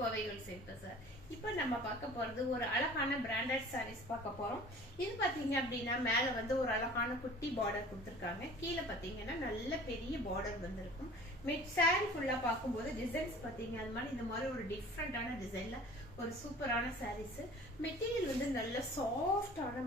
கோவைகள் சேர்த்து சார். இப்போ நம்ம பார்க்க போறது ஒரு அழகான பிராண்டட் சாரீஸ் பார்க்க போறோம். இது பாத்தீங்க அப்படின்னா மேல வந்து ஒரு அழகான குட்டி பார்டர் கொடுத்துருக்காங்க. கீழே பாத்தீங்கன்னா நல்ல பெரிய பார்டர் வந்திருக்கும். மிட் சாரி ஃபுல்லா பார்க்கும்போது டிசைன்ஸ் பாத்தீங்க அது மாதிரி இந்த மாதிரி ஒரு டிஃப்ரெண்டான டிசைன்ல ஒரு சூப்பரான சாரீஸ். மெட்டீரியல் வந்து நல்ல சாஃப்டான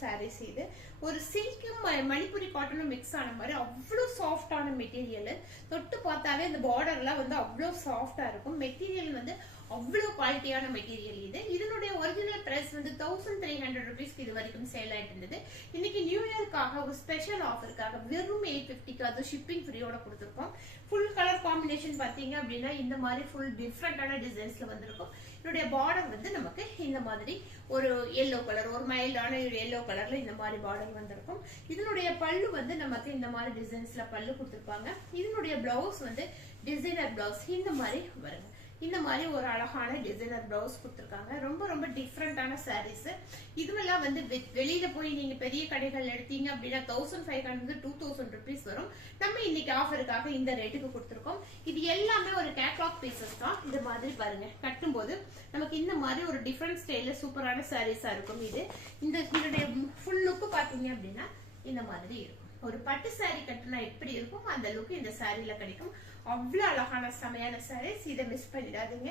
சாரீஸ். இது ஒரு சில்க்கும் மணிப்புரி காட்டனும் மிக்ஸ் ஆன மாதிரி அவ்வளோ சாஃப்டான மெட்டீரியல். தொட்டு பார்த்தாவே இந்த பார்டர்லாம் வந்து அவ்வளோ சாஃப்டா இருக்கும். மெட்டீரியல் வந்து அவ்வளோ குவாலிட்டியான மெட்டீரியல். இதனுடைய ஒரிஜினல் பிரைஸ் வந்து 1300 ருபீஸ்க்கு இது வரைக்கும் சேல் ஆயிட்டு இருந்தது. இன்னைக்கு நியூ இயர்க்காக ஒரு ஸ்பெஷல் ஆஃபருக்காக வெறும் 850க்கு அது ஷிப்பிங் ஃப்ரீயோட கொடுத்துருக்கோம். ஃபுல் கலர் காம்பினேஷன் பாத்தீங்க அப்படின்னா இந்த மாதிரி ஃபுல் டிஃப்ரெண்டான டிசைன்ஸ்ல வந்திருக்கும். இதனுடைய பார்டர் வந்து நமக்கு இந்த மாதிரி ஒரு எல்லோ கலர், ஒரு மைல்டான எல்லோ கலர்ல இந்த மாதிரி பார்டர் வந்திருக்கும். இதனுடைய பல்லு வந்து நமக்கு இந்த மாதிரி டிசைன்ஸ்ல பல்லு கொடுத்துருப்பாங்க. இதனுடைய பிளவுஸ் வந்து டிசைனர் பிளவுஸ் இந்த மாதிரி வருங்க. இந்த மாதிரி ஒரு அழகான டிசைனர் பிளவுஸ் கொடுத்துருக்காங்க. ரொம்ப ரொம்ப டிஃப்ரெண்டான சாரீஸ். இதுவெல்லாம் வந்து வெளியில போய் நீங்க பெரிய கடைகள் எடுத்தீங்க அப்படின்னா 1500 2000 ருபீஸ் வரும். நம்ம இன்னைக்கு ஆஃபருக்காக இந்த ரேட்டுக்கு கொடுத்துருக்கோம். இது எல்லாமே ஒரு கேட்லாக் பீசஸ் தான். இந்த மாதிரி பாருங்க, கட்டும்போது நமக்கு இந்த மாதிரி ஒரு டிஃப்ரெண்ட் ஸ்டைல்ல சூப்பரான சாரீஸா இருக்கும். இதனுடைய ஃபுல் லுக்கு பாத்தீங்க அப்படின்னா இந்த மாதிரி இருக்கும். ஒரு பட்டு சாரி கட்டினா எப்படி இருக்கும் அந்த லுக் இந்த சாரில கிடைக்கும். அவ்வளவு அழகான செமையான சாரீஸ். இதை மிஸ் பண்ணிடாதீங்க.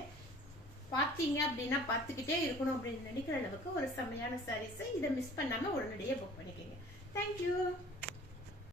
பாத்தீங்க அப்படின்னா பார்த்துக்கிட்டே இருக்கணும் அப்படின்னு நினைக்கிற அளவுக்கு ஒரு செமையான சாரீஸ். இதை மிஸ் பண்ணாம உடனடியே புக் பண்ணிக்கோங்க. தேங்க்யூ.